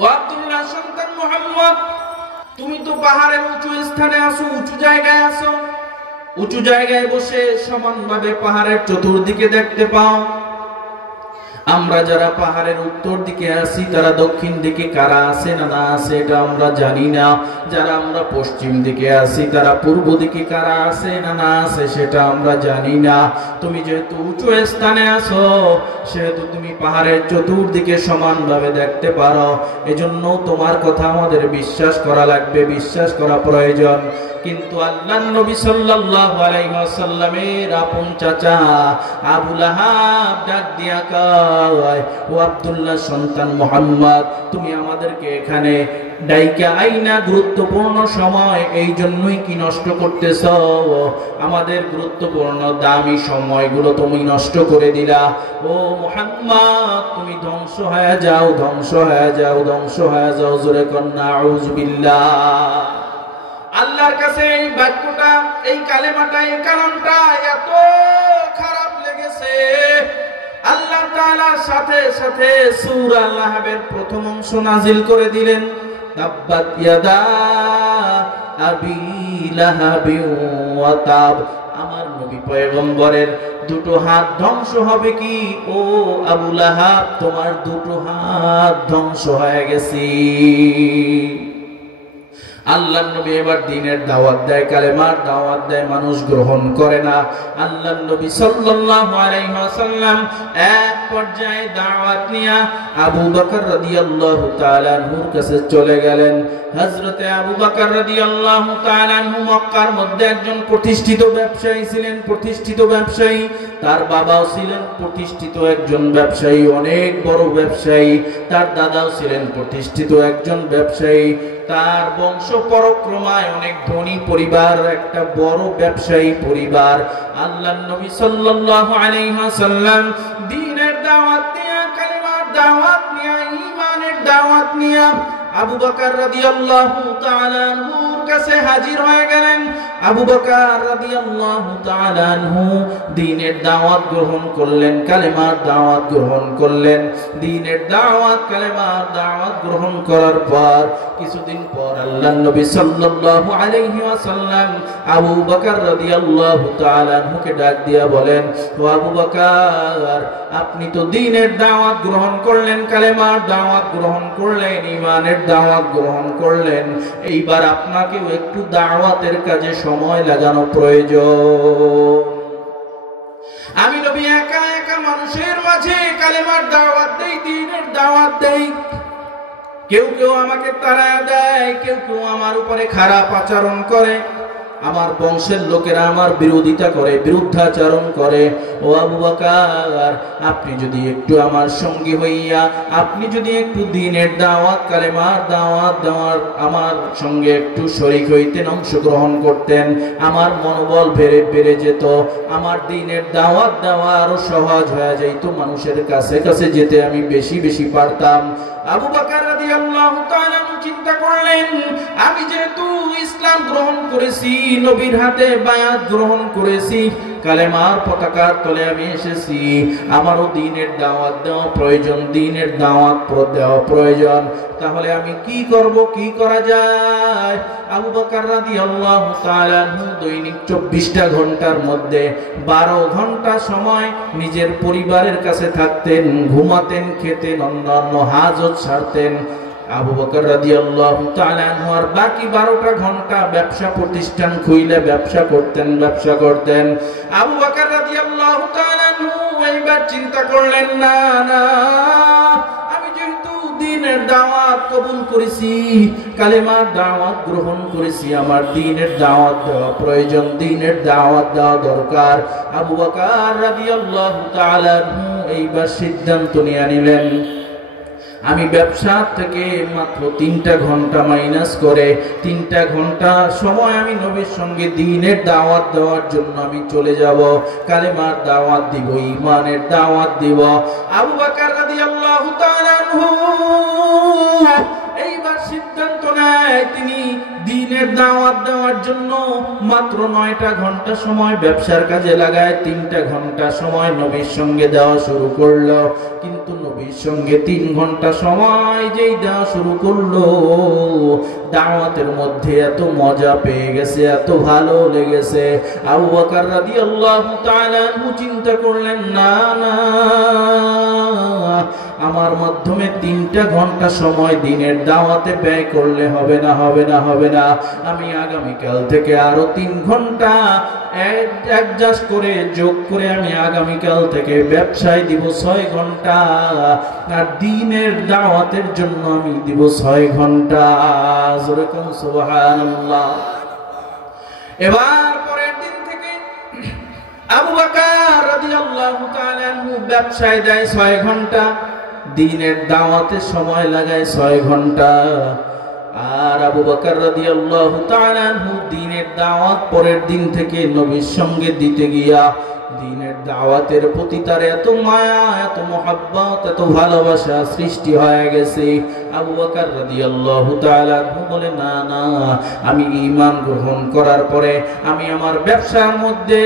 ও আব্দুল্লাহ সন্তান মুহাম্মদ, তুমি তো পাহাড়ের উঁচু স্থানে আছো, উঁচু জায়গায় আছো, উঁচু জায়গায় বসে সমানভাবে পাহাড়ের চতুর্দিকে দেখতে পাও। আমরা যারা পাহাড়ের উত্তর দিকে আছি তারা দক্ষিণ দিকে কারা আছে না না আছে এটা আমরা জানি না। যারা আমরা পশ্চিম দিকে আছি তারা পূর্ব দিকে কারা আছে না না আছে সেটা আমরা জানি না। তুমি যেহেতু উঁচু স্থানে আছো সেহেতু তুমি পাহাড়ের চতুর্দিকে সমানভাবে দেখতে পারো, এজন্য তোমার কথা আমাদের বিশ্বাস করা লাগবে, বিশ্বাস করা প্রয়োজন। কিন্তু আল্লাহর নবী সাল্লাল্লাহু আলাইহি ওয়াসাল্লামের আপন চাচা আবু লাহাব ডাক দিয়া কয়, ও আব্দুল্লাহ সন্তান মুহাম্মদ, তুমি আমাদেরকে এখানে ডাইকা আইনা গুরুত্বপূর্ণ সময় এই জন্যই কি নষ্ট করতেছ? আমাদের গুরুত্বপূর্ণ দামি সময়গুলো তুমি নষ্ট করে দিলা। ও মুহাম্মদ, তুমি ধ্বংস হয়ে যাও, ধ্বংস হয়ে যাও, ধ্বংস হয়ে যাও। জোরে কন্না আউযু বিল্লাহ। আল্লাহর কাছে এই বাক্যটা, এই কালেমাটা, এই কালামটা এত খারাপ লেগেছে, আল্লাহ তাআলার সাথে সাথে সূরা লাহাবের প্রথম অংশ নাজিল করে দিলেন, তাব্বাত ইয়াদা আবি লাহাবি ওয়া তাব। আমার নবী পয়গম্বরের দুটো হাত ধ্বংস হবে কি? ও আবু লাহাব, তোমার দুটো হাত ধ্বংস হয়ে গেছে। আল্লাহর নবী এবার দ্বীনের দাওয়াত দেয়, কালেমার দাওয়াত দেয়, মানুষ গ্রহণ করে না। আল্লাহর নবী সাল্লাল্লাহু আলাইহি ওয়াসাল্লাম এক পর্যায়ে দাওয়াত নিয়ে আবু বকর রাদিয়াল্লাহু তাআলা আনহুর কাছে চলে গেলেন। হযরতে আবু বকর রাদিয়াল্লাহু তাআলা আনহু মক্কার মধ্যে একজন প্রতিষ্ঠিত ব্যবসায়ী ছিলেন, প্রতিষ্ঠিত ব্যবসায়ী। তার বাবাও ছিলেন প্রতিষ্ঠিত একজন ব্যবসায়ী, অনেক বড় ব্যবসায়ী। তার দাদাও ছিলেন প্রতিষ্ঠিত একজন ব্যবসায়ী। তার বংশ পরক্রমায় অনেক ধনী পরিবার, একটা বড় ব্যবসায়ী পরিবার। আল্লাহর নবী সাল্লাল্লাহু আলাইহি ওয়াসাল্লাম দ্বীনের দাওয়াত নিয়ে, কালেমার দাওয়াত নিয়ে, ঈমানের দাওয়াত নিয়ে আবু বকর রাদিয়াল্লাহু তাআলা আনহুর কাছে হাজির হয়ে গেলেন। আবু বকর রাদিয়াল্লাহু তাআলা আনহু দ্বীনের দাওয়াত গ্রহণ করলেন, কালেমার দাওয়াত গ্রহণ করলেন। দ্বীনের দাওয়াত, কালেমার দাওয়াত গ্রহণ করার পর কিছুদিন পর আল্লাহর নবী সাল্লাল্লাহু আলাইহি ওয়াসাল্লাম আবু বকর রাদিয়াল্লাহু তাআলা আনহুকে ডাক দিয়া বলেন, ও আবু বকর, আপনি তো দ্বীনের দাওয়াত গ্রহণ করলেন, কালেমার দাওয়াত গ্রহণ করলেন, ঈমানের দাওয়াত গ্রহণ করলেন, এইবার আপনাকেও একটু দাওয়াতের কাজে সময় লাগানো প্রয়োজন। আমি নবী একা একা মানুষের মাঝে কালেমার দাওয়াত দেই, দ্বীনের দাওয়াত দেই, কেউ কেউ আমাকে তাড়া দেয়, কেউ কেউ আমার উপরে খারাপ আচরণ করে, আমার বংশের লোকেরা আমার বিরোধিতা করে, বিরুদ্ধাচরণ করে। ও আবু বকর, আপনি যদি একটু আমার সঙ্গী হইয়া, আপনি যদি একটু দ্বীনের দাওয়াত, কালেমার দাওয়াত দেওয়ার আমার সঙ্গে একটু শরীক হইতেন, অংশগ্রহণ করতেন, আমার মনোবল বেড়ে যেত, আমার দ্বীনের দাওয়াত দেওয়া আরো সহজ হয়ে যাইত, মানুষের কাছে কাছে যেতে আমি বেশি বেশি পারতাম। আবু বকর রাদিয়াল্লাহু তাআলা চিন্তা করলেন, আমি যেহেতু ইসলাম গ্রহণ করেছি, নবীর হাতে বায়াত গ্রহণ করেছি, কালেমার পতাকার তলে আমি এসেছি, আমারও দ্বীনের দাওয়াত দেওয়া প্রয়োজন, দ্বীনের দাওয়াত দেওয়া প্রয়োজন। তাহলে আমি কি করব, কি করা যায়? আবু বকর রাদিয়াল্লাহু তাআলা দৈনিক 24টা ঘন্টার মধ্যে 12 ঘন্টা সময় নিজের পরিবারের কাছে থাকতেন, ঘুমাতেন, খেতেন, অন্যান্য হাজত সারতেন। আবু বকর রাদিয়াল্লাহু তাআলা আনহু আর বাকি 12টা ঘন্টা ব্যবসা প্রতিষ্ঠান খুইলে ব্যবসা করতেন। আবু বকর রাদিয়াল্লাহু তাআলা আনহু এইবার চিন্তা করলেন, না না, আমি যেহেতু দ্বীনের দাওয়াত কবুল করেছি, কালেমার দাওয়াত গ্রহণ করেছি, আমার দ্বীনের দাওয়াত দেওয়া প্রয়োজন, দ্বীনের দাওয়াত দেওয়া দরকার। আবু বকর রাদিয়াল্লাহু তাআলা আনহু এইবার সিদ্ধান্ত নিয়ে নিলেন, আমি ব্যবসা থেকে মাত্র 3টা ঘন্টা মাইনাস করে 3টা ঘন্টা সময় আমি নবীর সঙ্গে দ্বীনের দাওয়াত দেওয়ার জন্য আমি চলে যাব, কালেমার দাওয়াত দিব, ঈমানের দাওয়াত দিব। আবু বকর রাদিয়াল্লাহু তাআলা আনহু এইবার সিদ্ধান্ত নেয়, তিনি দ্বীনের দাওয়াত দেওয়ার জন্য মাত্র 9টা ঘন্টা সময় ব্যবসার কাজে লাগায়, 3টা ঘন্টা সময় নবীর সঙ্গে দেওয়া শুরু করলো। কিন্তু নবীর সঙ্গে 3 ঘন্টা সময় যেই দেওয়া শুরু করলো, দাওয়াতের মধ্যে এত মজা পেয়ে গেছে, এত ভালো লেগেছে, আবু বকর রাদিয়াল্লাহু তাআলা আনহু চিন্তা করলেন, না না, আমার মাধ্যমে 3টা ঘন্টা সময় দ্বীনের দাওয়াতে ব্যয় করলে হবে না, আমি আগামীকাল থেকে আরো 3 ঘন্টা অ্যাডজাস্ট করে যোগ করে আমি আগামীকাল থেকে ব্যবসায় দিব 6 ঘন্টা, আর দ্বীনের দাওয়াতের জন্য আমি দিব 6 ঘন্টা। সুবহানাল্লাহ। এবার পরের দিন থেকে আবু বকর রাদিয়াল্লাহু তাআলা আনহু ব্যবসায় দেয় 6 ঘন্টা, দ্বীনের দাওয়াতে সময় লাগায় 6 ঘন্টা। আর আবু বকর রাদিয়াল্লাহু তাআলা আনহু দ্বীনের দাওয়াত পরের দিন থেকে নবীর সঙ্গে দিতে গিয়া দ্বীনের দাওয়াতের প্রতি তার এত মায়া, এত মহব্বত, এত ভালোবাসা সৃষ্টি হয়ে গেছে। আবু বকর রাদিয়াল্লাহু তাআলা আনহু বলে, না না, আমি ঈমান গ্রহণ করার পরে আমি আমার ব্যবসার মধ্যে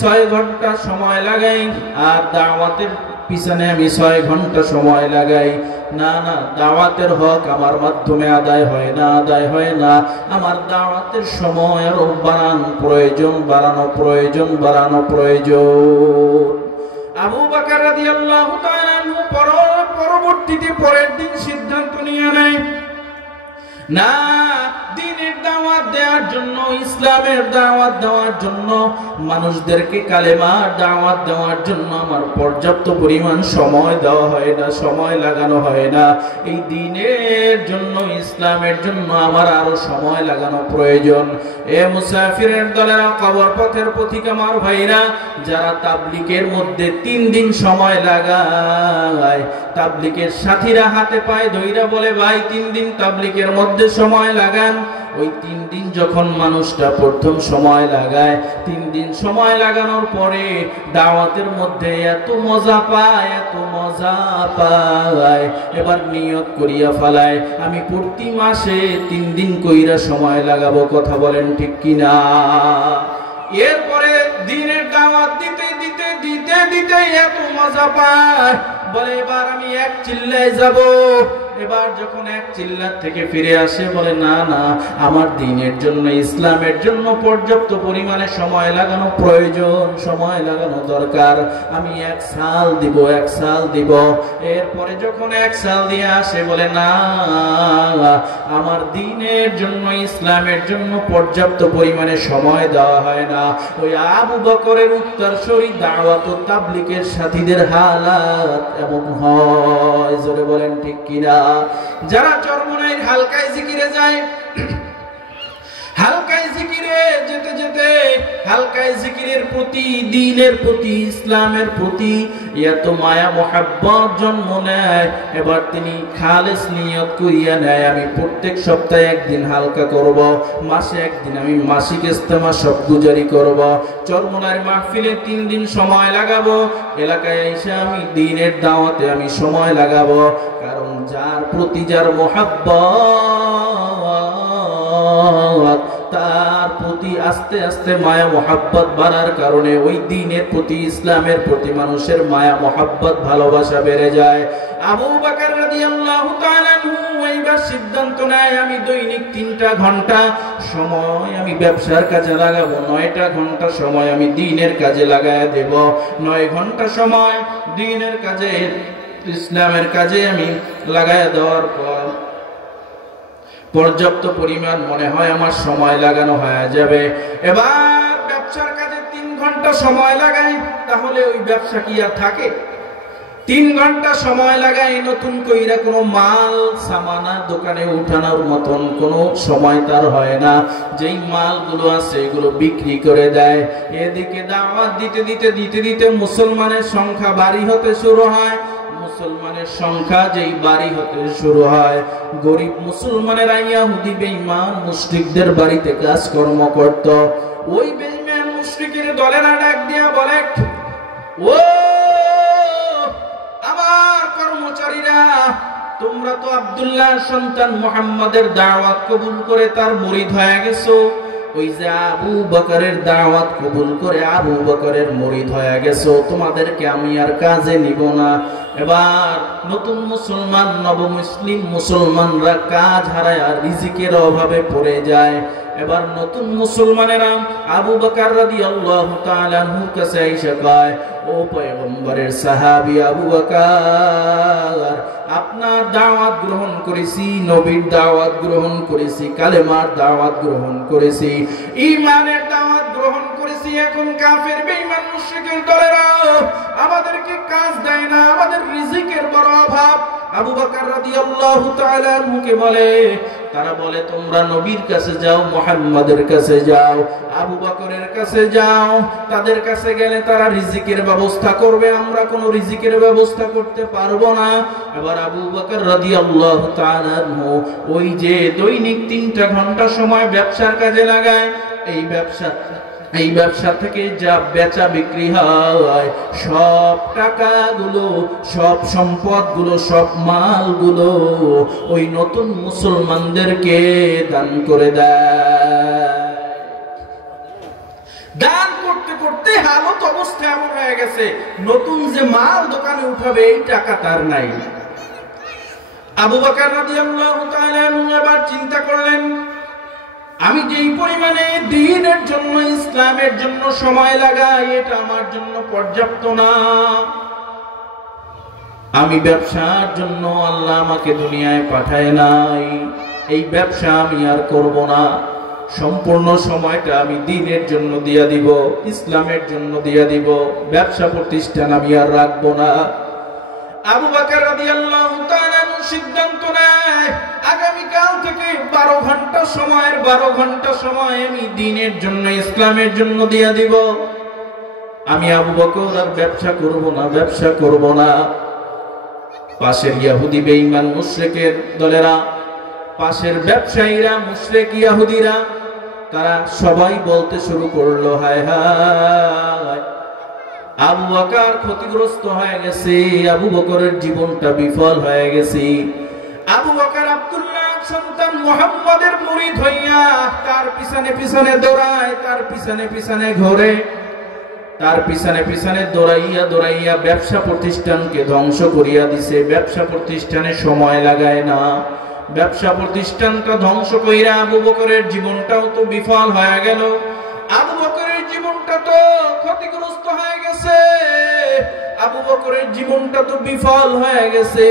6 ঘন্টা সময় লাগাই, আর দাওয়াতের পিছনে আমি 6 ঘন্টা সময় লাগাই। না না, দাওয়াতের হক আমার মাধ্যমে আদায় হয় না, আমার দাওয়াতের সময় আরো বাড়ানো প্রয়োজন। আবু বকর রাদিয়াল্লাহু তাআলা আনহু পরবর্তীতে পরের দিন সিদ্ধান্ত নিয়ে নেয়, না, দ্বীনের দাওয়াত দেওয়ার জন্য, ইসলামের দাওয়াত দেওয়ার জন্য, মানুষদেরকে কালেমার দাওয়াত দেওয়ার জন্য আমার পর্যাপ্ত পরিমাণ সময় দেওয়া হয় না, সময় লাগানো হয় না। এই দ্বীনের জন্য, ইসলামের জন্য আমার আরো সময় লাগানো প্রয়োজন। এ মুসাফিরের দলেরা, কবর পথের পথিক আমার ভাইরা, যারা তাবলীগের মধ্যে 3 দিন সময় লাগায়, তাবলীগের সাথীরা হাতে পায়ে ধইরা বলে, ভাই 3 দিন তাবলীগের মধ্যে সময় লাগান। ওই 3 দিন যখন মানুষটা প্রথম সময় লাগায়, 3 দিন সময় লাগানোর পরে দাওয়াতের মধ্যে এত মজা পায়, এবার নিয়ত করিয়া ফেলায়, আমি প্রতি মাসে 3 দিন কইরা সময় লাগাবো। কথা বলেন ঠিক কিনা? এরপরে দ্বীনের দাওয়াত দিতে এত মজা পায়, বলে এবার আমি 1 চিল্লায় যাব। এবার যখন 1 চিল্লার থেকে ফিরে আসে, বলে না না, আমার দ্বীনের জন্য, ইসলামের জন্য পর্যাপ্ত পরিমাণে সময় লাগানো প্রয়োজন, সময় লাগানো দরকার, আমি 1 সাল দিব। এরপরে যখন 1 সাল দিয়ে আসে, বলে না, আমার দ্বীনের জন্য, ইসলামের জন্য পর্যাপ্ত পরিমাণে সময় দেওয়া হয় না। ওই আবু বকরের উত্তরসূরি দাওয়াত ও তাবলীগের সাথীদের হালাত এমন হয়। জোরে বলেন ঠিক কিনা? যারা চর্ম মায়ের হালকায় জিকিরে যায়। হালকায় জিকিরে যেতে যেতে হালকায় জিকিরের প্রতি, দ্বীনের প্রতি, ইসলামের প্রতি এত মায়া মোহাব্বত জন্ম নেয়। এবার তিনি খালেস নিয়ত করিয়া নেয়, আমি প্রত্যেক সপ্তাহে একদিন হালকা করব, মাসে একদিন আমি মাসিক ইস্তেমা সব গুজারি করব, চরমোনার মাহফিলে 3 দিন সময় লাগাবো, এলাকায় এসে আমি দ্বীনের দাওয়াতে আমি সময় লাগাবো। কারণ যার প্রতি যার মোহাব্বত, তার প্রতি আস্তে আস্তে মায়া মোহাব্বত বাড়ার কারণে ওই দ্বীনের প্রতি, ইসলামের প্রতি মানুষের মায়া মোহাব্বত ভালোবাসা বেড়ে যায়। আবু বকর রাদিয়াল্লাহু তাআলা আনহু এইবার সিদ্ধান্ত নেয়, আমি দৈনিক 3টা ঘন্টা সময় আমি ব্যবসার কাজে লাগাবো, 9টা ঘন্টা সময় আমি দ্বীনের কাজে লাগায় দেব। 9 ঘন্টা সময় দ্বীনের কাজে, ইসলামের কাজে আমি লাগায় দেওয়ার পর পর্যাপ্ত পরিমাণ মনে হয় আমার সময় লাগানো হয়ে যাবে। এবার ব্যবসার কাজে 3 ঘন্টা সময় লাগাই, তাহলে ওই ব্যবসা কি আর থাকে? 3 ঘন্টা সময় লাগাই, নতুন কইরা কোনো মাল সামানা দোকানে উঠানোর মতন কোনো সময় তার হয় না। যেই মালগুলো আছে এগুলো বিক্রি করে দেয়। এদিকে দাওয়াত দিতে দিতে দিতে দিতে মুসলমানের সংখ্যা বাড়ি হতে শুরু হয়। মুসলমানের সংখ্যা যেই বাড়ি হতে শুরু হয়, গরিব মুসলমানেরা ইহুদি বেঈমান মুশরিকদের বাড়িতে কাজকর্ম করত। ওই বেঈমান মুশরিকের দলেরা ডাক দিয়া বলে, ও আমার কর্মচারীরা, তোমরা তো আব্দুল্লাহ সন্তান মুহাম্মাদের দাওয়াত কবুল করে তার মুরিদ হয়ে গেছো। ওই যে আবু বকরের দাওয়াত কবুল করে আবু বকরের মুরিদ হয়ে গেছো, তোমাদেরকে আমি আর কাজে নিব না। এবার নতুন মুসলমান, নবমুসলিম মুসলমানরা কাজ হারায় আর রিজিকের অভাবে পড়ে যায়। এবার নতুন মুসলমানেরা আবু বকর রাদিয়াল্লাহু তাআলা আনহুর কাছে এসে কয়, ও পয়গম্বরের সাহাবী আবু বকর, আপনার দাওয়াত গ্রহণ করেছি, নবীর দাওয়াত গ্রহণ করেছি, কালেমার দাওয়াত গ্রহণ করেছি, ঈমানের দাওয়াত গ্রহণ করেছি। এখন কাফের বেঈমান মুশরিকের দলেরা আমাদেরকে কাজ দেয় না, আমাদের রিজিকের বড় অভাব। আবু বকর রাদিয়াল্লাহু তাআলা আনহুকে বলে, তারা বলে তোমরা নবীর কাছে যাও, মুহাম্মাদের কাছে যাও, আবু বকরের কাছে যাও, তাদের কাছে গেলে তারা রিজিকের ব্যবস্থা করবে, আমরা কোনো রিজিকের ব্যবস্থা করতে পারবো না। এবার আবু বকর রাদিয়াল্লাহু তাআলা আনহু ওই যে দৈনিক 3টা ঘন্টা সময় ব্যবসার কাজে লাগায়, এই ব্যবসা থেকে যা বেচা বিক্রি হয়, সব টাকাগুলো, সব সম্পদগুলো, সব মালগুলো ওই নতুন মুসলমানদেরকে দান করে দেয়। দান করতে করতে হালত অবস্থা এমন হয়ে গেছে, নতুন যে মাল দোকানে উঠাবে এই টাকা তার নাই। আবু বকর রাদিয়াল্লাহু তাআলা আবার চিন্তা করলেন, আমি যেই পরিমাণে দ্বীনের জন্য, ইসলামের জন্য সময় লাগাই, এটা আমার জন্য পর্যাপ্ত না। আমি ব্যবসার জন্য আল্লাহ আমাকে দুনিয়ায় পাঠায় নাই, এই ব্যবসা আমি আর করব না। সম্পূর্ণ সময়টা আমি দ্বীনের জন্য দিয়া দিব, ইসলামের জন্য দিয়া দিব, ব্যবসা প্রতিষ্ঠান আমি আর রাখবো না। আবু বকর রাদিয়াল্লাহু তাআলা সিদ্ধান্ত নেয়, আগামীকাল থেকে 12 ঘন্টা সময়ের 12 ঘন্টা সময় আমি দ্বীনের জন্য, ইসলামের জন্য দিয়া দিব। আমি আবু বকর আর ব্যবসা করব না, ব্যবসা করব না। পাশের ইহুদি বেঈমান মুশরিকের দলেরা, পাশের ব্যবসায়ীরা, মুশরিক ইহুদিরা, তারা সবাই বলতে শুরু করলো, হায় হায়, আবু বকর ক্ষতিগ্রস্ত হয়ে গেছে, আবু বকরের জীবনটা বিফল হয়ে গেছে। আবু বকর আব্দুল্লাহ সন্তান মুহাম্মাদের মুরিদ হইয়া তার পিছনে পিছনে দৌড়ায়, তার পিছনে পিছনে ঘোরে, তার পিছনে পিছনে দৌড়াইয়া দৌড়াইয়া ব্যবসা প্রতিষ্ঠানকে ধ্বংস করিয়া দিছে। ব্যবসা প্রতিষ্ঠানে সময় লাগায় না, ব্যবসা প্রতিষ্ঠানটা ধ্বংস কইরা আবু বকরের জীবনটাও তো বিফল হয়ে গেল। আবু বকরের জীবনটা তো ক্ষতিগ্রস্ত হয়ে গেছে। আবু বকরের জীবনটা তো বিফল হয়ে গেছে।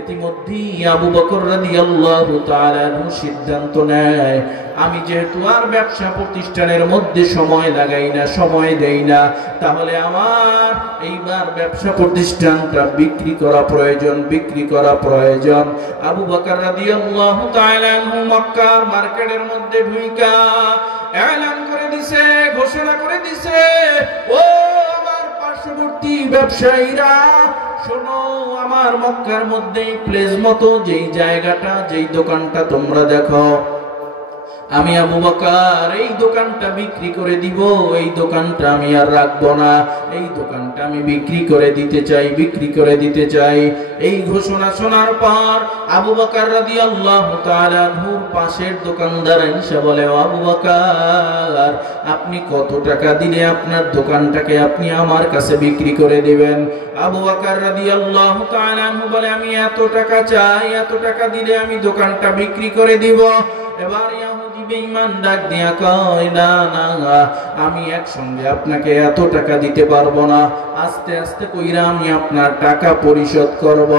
ইতিমধ্যেই আবু বকর রাদিয়াল্লাহু তাআলা সিদ্ধান্ত নেয়, আমি যেহেতু আর ব্যবসা প্রতিষ্ঠানের মধ্যে সময় লাগাই না, সময় দেই না, তাহলে আমার এইবার ব্যবসা প্রতিষ্ঠানটা বিক্রি করা প্রয়োজন, বিক্রি করা প্রয়োজন। আবু বকর রাদিয়াল্লাহু তাআলা মক্কার মার্কেটের মধ্যে ঢুইকা এলান করে দিছে, ঘোষণা করে দিছে, ও আমার পার্শ্ববর্তী ব্যবসায়ীরা শোনো, আমার মক্কার মধ্যে প্লেস মতো যেই জায়গাটা, যেই দোকানটা তোমরা দেখো, আমি আবু বকর এই দোকানটা বিক্রি করে দিব, এই দোকানটা আমি আর রাখবো না, এই দোকানটা আমি বিক্রি করে দিতে চাই, বিক্রি করে দিতে চাই। এই ঘোষণা শোনার পর আবু বকর রাদিয়াল্লাহু তাআলা আনহুর পাশের দোকানদার এসে বলে, আবু বকর আপনি কত টাকা দিলে আপনার দোকানটাকে আপনি আমার কাছে বিক্রি করে দিবেন? আবু বকর রাদিয়াল্লাহু তাআলা আনহু বলে, আমি এত টাকা চাই, এত টাকা দিলে আমি দোকানটা বিক্রি করে দিব। এবার ইহুদি বেঈমান ডাক দিয়া কয়, না না, আমি একসঙ্গে আপনাকে এত টাকা দিতে পারবো না, আস্তে আস্তে কইরা আমি আপনার টাকা পরিশোধ করব।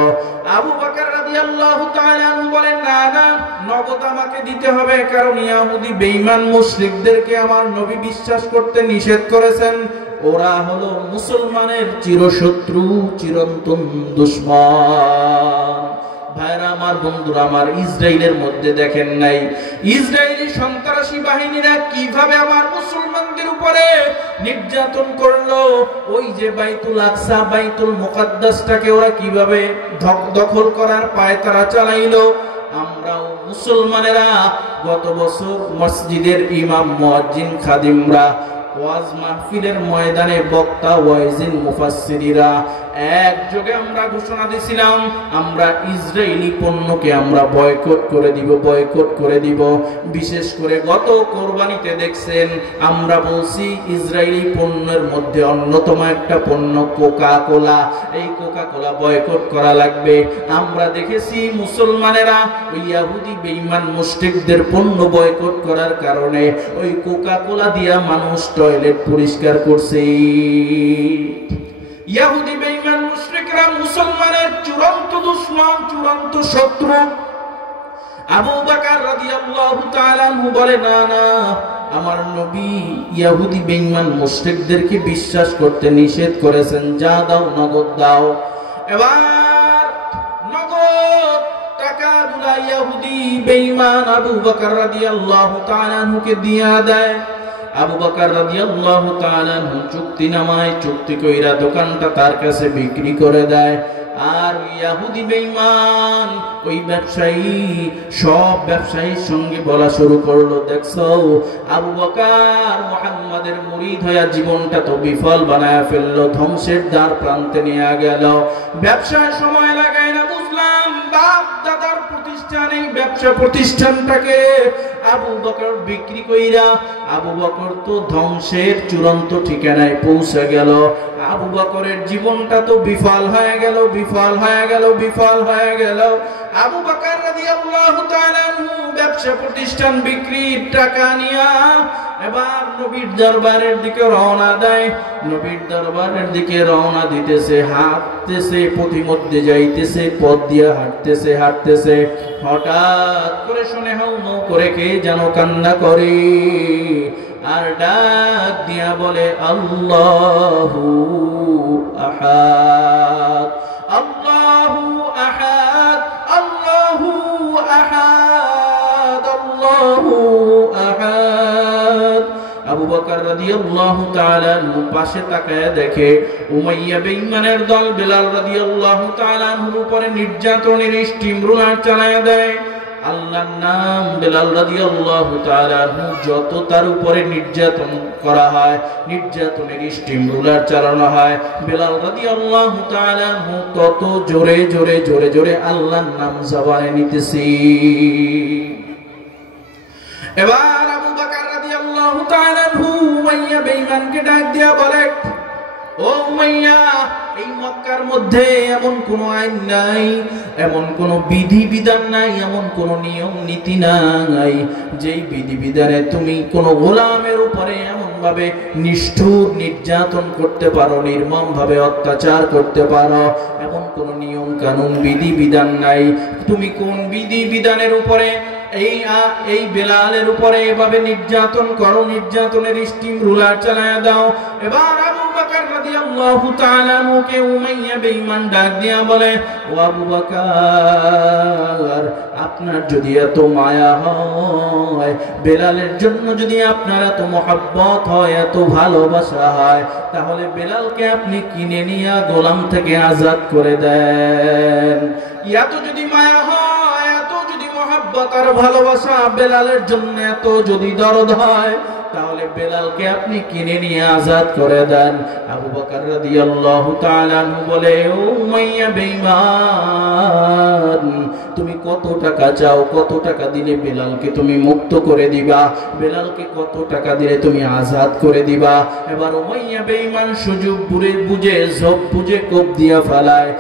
আবু বকর রাদিয়াল্লাহু তাআলা আনহু বলেন, না না, নগদ আমাকে দিতে হবে, কারণ ইহুদি বেঈমান মুশরিকদেরকে আমার নবী বিশ্বাস করতে নিষেধ করেছেন। ওরা হলো মুসলমানের চিরশত্রু, চিরন্তন দুশমন। ভাইরা আমার, বন্ধুরা আমার, ইসরায়েলের মধ্যে দেখেন নাই ইসরায়েলি সন্ত্রাসী বাহিনীরা কিভাবে আমার মুসলমানদের উপরে নির্যাতন করলো? ওই যে বাইতুল আকসা, বাইতুল মুকাদ্দাসটাকে ওরা কিভাবে দখল করার পায়তারা চালাইলো। আমরাও মুসলমানেরা গত বছর মসজিদের ইমাম, মুয়াজ্জিন, খাদিমরা, ওয়াজ মাহফিলের ময়দানে বক্তা, ওয়াইজিন, মুফাসসিরিরা একযোগে আমরা ঘোষণা দিয়েছিলাম, আমরা ইসরায়েলি পণ্যকে আমরা বয়কট করে দিব, বয়কট করে দিব। বিশেষ করে গত কোরবানিতে দেখছেন আমরা বলছি ইসরায়েলি পণ্যের মধ্যে অন্যতম একটা পণ্য কোকা কোলা, এই কোকা কোলা বয়কট করা লাগবে। আমরা দেখেছি মুসলমানেরা ওই ইহুদি বেঈমান মুশরিকদের পণ্য বয়কট করার কারণে ওই কোকা কোলা দিয়া মানুষ টয়লেট পরিষ্কার করছে। ইহুদি বেঈমান মুশরিকরা মুসলমানের চূড়ান্ত দুশমন, চূড়ান্ত শত্রু। আবু বকর রাদিয়াল্লাহু তাআলা আনহু বলে, না না, আমার নবী ইহুদি বেঈমান মুশরিকদেরকে বিশ্বাস করতে নিষেধ করেছেন, যা দাও, নগদ দাও। এবার নগদ টাকাগুলা ইহুদি বেঈমান আবু বকর রাদিয়াল্লাহু তাআলা আনহুকে দিয়া দেয়। আবু বকর রাদিয়াল্লাহু তাআলা আনহু চুক্তিনামায় চুক্তি কইরা দোকানটা তার কাছে বিক্রি করে দেয়। আর ইহুদি বেঈমান ওই ব্যবসায়ী সব ব্যবসায়ীর সঙ্গে বলা শুরু করলো, দেখছো আবু বকর মুহাম্মাদের মুরিদ হয়ে জীবনটা তো বিফল বানায় ফেললো, ধ্বংসের দ্বার প্রান্তে নিয়ে গেল। ব্যবসায় সময় লাগায় না, বুঝলাম বাপ দাদার প্রতিষ্ঠান, এই ব্যবসা প্রতিষ্ঠানটাকে আবু বকর বিক্রি কইরা আবু বকর তো ধ্বংসের চূড়ান্ত ঠিকানায় পৌঁছে গেল। আবু বকরের জীবনটা তো বিফল হয়ে গেল, বিফল হয়ে গেল, বিফল হয়ে গেল। আবু বকর রাদিয়াল্লাহু তাআলা আনহু ব্যবসা প্রতিষ্ঠান বিক্রির টাকা নিয়া এবার নবীর দরবারের দিকে রওনা দেয়। নবীর দরবারের দিকে রওনা দিতেছে, হাঁটতেছে, পথিমধ্যে যাইতেছে, পথ দিয়ে হাঁটতেছে, হাঁটতেছে, হঠাৎ করে শুনে হাউ মাউ করে কে যেন কান্না করে, আর ডাক দিয়া বলে, আল্লাহু আহাদ, আল্লাহু আহাদ, আল্লাহু আহাদ, আল্লাহু আহাদ। আবু বকর রাদিয়াল্লাহু তাআলা পাশে তাকায় দেখে উমাইয়া বেঈমানের দল বেলাল রাদিয়াল্লাহু তাআলা আনহুর উপরে নির্যাতনের স্টিম রোলার চালায়া দেয়। আল্লাহর নাম বেলাল রাদিয়াল্লাহু তাআলা আনহু যত তার উপরে নির্যাতন করা হয়, নির্যাতনের স্টিম রোলার চালানো হয়, বেলাল রাদিয়াল্লাহু তাআলা আনহু তত জোরে জোরে জোরে জোরে আল্লাহর নাম জবানে নিতেছি। এবার আবু বকর রাদিয়াল্লাহু তাআলা আনহু উমাইয়া বেঈমানকে ডাক দিয়া বলে, ও ও উমাইয়া, এই মক্কার মধ্যে এমন কোন আইন নাই, এমন কোন বিধি বিধান নাই, এমন কোন নিয়ম নীতি নাই যেই বিধি বিধানে তুমি কোন গোলামের উপরে এমন ভাবে নিষ্ঠুর নির্যাতন করতে পারো, নির্মম ভাবে অত্যাচার করতে পারো। এমন কোন নিয়ম কানুন বিধি বিধান নাই। তুমি কোন বিধি বিধানের উপরে এই বেলালের উপরে এভাবে নির্যাতন করো, নির্যাতনের স্টিম রুলার চালায়া দাও। এবার আবু বকর রাদিয়াল্লাহু তাআলা মুকে উমাইয়া বেঈমান ডাক দিয়া বলে, ও আবু বকর, আপনার যদি এত মায়া হয়, বেলালের জন্য যদি আপনার এত মহব্বত হয়, এত ভালোবাসা হয়, তাহলে বেলালকে আপনি কিনে নিয়ে গোলাম থেকে আজাদ করে দেন। এত যদি মায়া হয়, এত যদি মহব্বত আর ভালোবাসা বেলালের জন্য, এত যদি দরদ হয়, তাহলে বেলালকে আপনি কিনে নিয়ে আজাদ করে দেন। আবু বকর রাদিয়াল্লাহু তাআলা আনহু বলে, ও উমাইয়া বেঈমান, তুমি কত টাকা চাও? কত টাকা দিলে বেলালকে তুমি মুক্ত করে দিবা? বেলালকে কত টাকা দিলে তুমি আজাদ করে দিবা? এবার উমাইয়া বেঈমান সুযোগ বুঝে ঝোপ বুঝে কোপ দিয়া ফেলায়।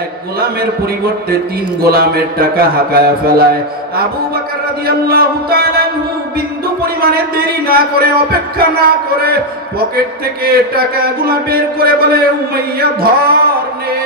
এক গোলামের পরিবর্তে 3 গোলামের টাকা হাঁকায়া ফেলায়। আবু বকর রাদিয়াল্লাহু তাআলা আনহু বিন্দু পরিমাণে দেরি না করে, অপেক্ষা না করে পকেট থেকে টাকাগুলা বের করে বলে, উমাইয়া ধর নে,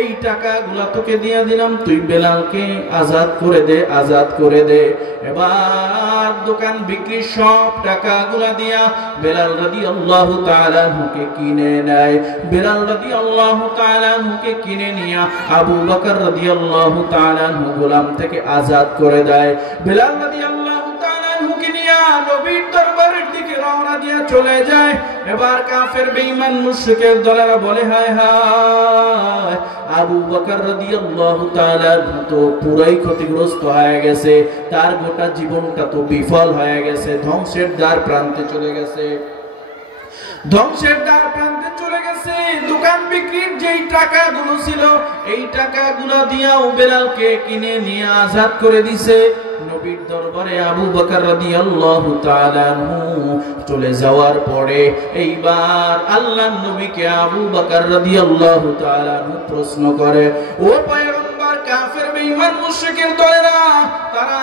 এই টাকাগুলা তোকে দিয়ে দিলাম, তুই বেলালকে আজাদ করে দে, আজাদ করে দে। এবার দোকান বিক্রি সব টাকাগুলা দিয়া বেলাল রাদিয়াল্লাহু তাআলা আনহুকে কিনে নেয়। বেলাল রাদিয়াল্লাহু তাআলা আনহুকে কিনে নিয়া আবু বকর রাদিয়াল্লাহু তাআলা আনহু গোলাম থেকে আজাদ করে দেয়। বেলাল রাদিয়াল্লাহু তাআলা আনহুকে নিয়া নবীর দরবারের দিকে রওনা দিয়ে চলে যায়। এবার কাফের বেঈমান মুশরিকের দলেরা বলে, হায় হায়, আবু বকর রাদিয়াল্লাহু তাআলা তো পুরাই ক্ষতিগ্রস্ত হয়ে গেছে, তার গোটা জীবনটা তো বিফল হয়ে গেছে, ধ্বংসের দ্বার প্রান্তে চলে গেছে, ধ্বংসের দ্বার প্রান্তে চলে গেছে। দোকান বিক্রির যেই টাকাগুলো ছিল, এই টাকাগুলো দিয়াও বেলালকে কিনে নিয়ে আজাদ করে দিছে। নবীর দরবারে আবু বকর রাদিয়াল্লাহু তাআলা আনহু চলে যাওয়ার পরে এইবার আল্লাহর নবীকে আবু বকর রাদিয়াল্লাহু তাআলা আনহু প্রশ্ন করে, ও পয়গম্বর, কাফের বেঈমান মুশরিকের দলেরা তারা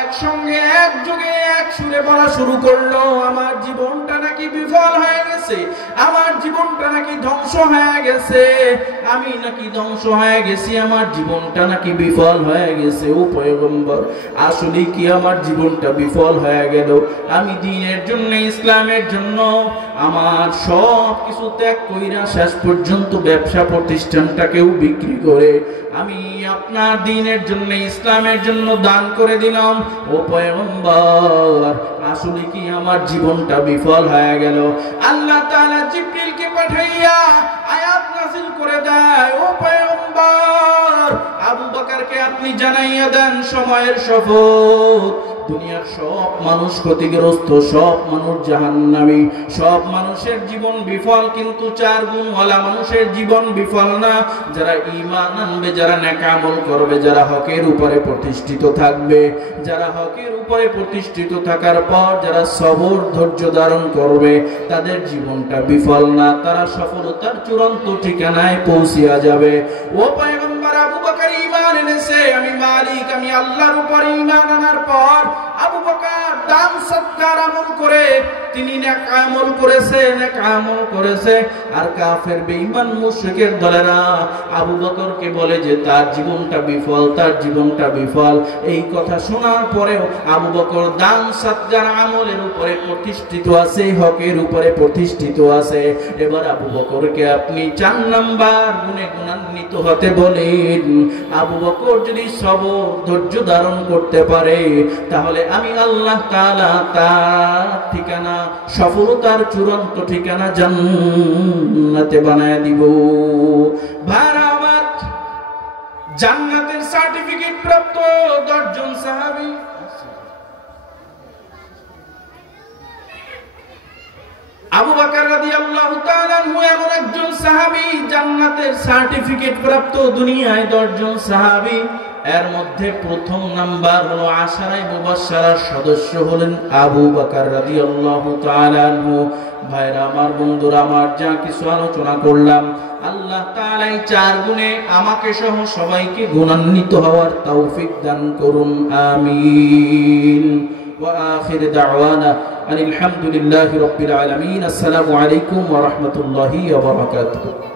একসঙ্গে একযোগে এক সুরে বলা শুরু করলো, আমার জীবনটা নাকি বিফল হয়ে গেছে, আমার জীবনটা নাকি ধ্বংস হয়ে গেছে, আমি নাকি ধ্বংস হয়ে গেছি, আমার জীবনটা নাকি বিফল হয়ে গেছে। ও পয়গম্বর, আসলে কি আমার জীবনটা বিফল হয়ে গেল? আমি দ্বীনের জন্য, ইসলামের জন্য আমার সব কিছু ত্যাগ কইরা শেষ পর্যন্ত ব্যবসা প্রতিষ্ঠানটাকেও বিক্রি করে আমি আপনার দ্বীনের জন্য, ইসলামের জন্য দান করে দিলাম। ও পয়গম্বর, আসলে কি আমার জীবনটা বিফল হয়ে গেল? আল্লাহ তাআলা জিবরিলকে পাঠাইয়া আয়াত নাযিল করে দেয়, ও পয়গম্বর, আবু বকরকে আপনি জানাইয়া দেন, সময়ের শপথ, দুনিয়ার সব মানুষ ক্ষতিগ্রস্ত, সব মানুষ জাহান্নামী, সব মানুষের জীবন বিফল, কিন্তু 4 গুণওয়ালা মানুষের জীবন বিফল না। যারা ঈমান আনবে, যারা নেক আমল করবে, যারা হকের উপরে প্রতিষ্ঠিত থাকবে, যারা হকের উপরে প্রতিষ্ঠিত থাকার পর যারা সবর ধৈর্য ধারণ করবে, তাদের জীবনটা বিফল না, তারা সফলতার চূড়ান্ত ঠিকানায় পৌঁছিয়া যাবে। ও পয়গম্বর, আবু বকর ঈমান এনেছে, আমি মালিক, আমি আল্লাহর উপর ঈমান আনার পর আবু বকর দান সৎকার আমল করে তিনি নেক আমল করেছে, নেক আমল করেছে। আর কাফের বেঈমান মুশরিকের দলেরা আবু বকরকে বলে যে তার জীবনটা বিফল, তার জীবনটা বিফল। এই কথা শোনার পরেও আবু বকর দান সৎকার আমলের উপরে প্রতিষ্ঠিত আছে, হকের উপরে প্রতিষ্ঠিত আছে। এবার আবু বকরকে আপনি 4 নাম্বার গুণে গুণান্বিত হতে বলেন। আবু বকর যদি সবর ধৈর্য ধারণ করতে পারে, তাহলে আমি আল্লাহ তাআলা তার ঠিকানা, সফলতার চূড়ান্ত ঠিকানা জান্নাতে বানায় দিব। ভাইরা আমার, জান্নাতের সার্টিফিকেট প্রাপ্ত 10 জন সাহাবী, আবু বকর রাদিয়াল্লাহু তাআলা আনহু এমন একজন সাহাবী, জান্নাতের সার্টিফিকেট প্রাপ্ত দুনিয়ায় 10 জন সাহাবী। এর মধ্যে প্রথম নাম্বার হলো আশারায়ে মুবাশশারার সদস্য হলেন আবু বকর রাদিয়াল্লাহু তাআলা আনহু। ভাইরা আমার, বন্ধুরা আমার, যা কিছু আলোচনা করলাম আল্লাহ তাআলা এই 4 গুণে আমাকে সহ সবাইকে গুণান্বিত হওয়ার তৌফিক দান করুন, আমিন। ওয়া আখির দাওয়ানা আলহামদুলিল্লাহি রাব্বিল আলামিন। আসসালামু আলাইকুম ওয়া রাহমাতুল্লাহি ওয়া বারাকাতুহু।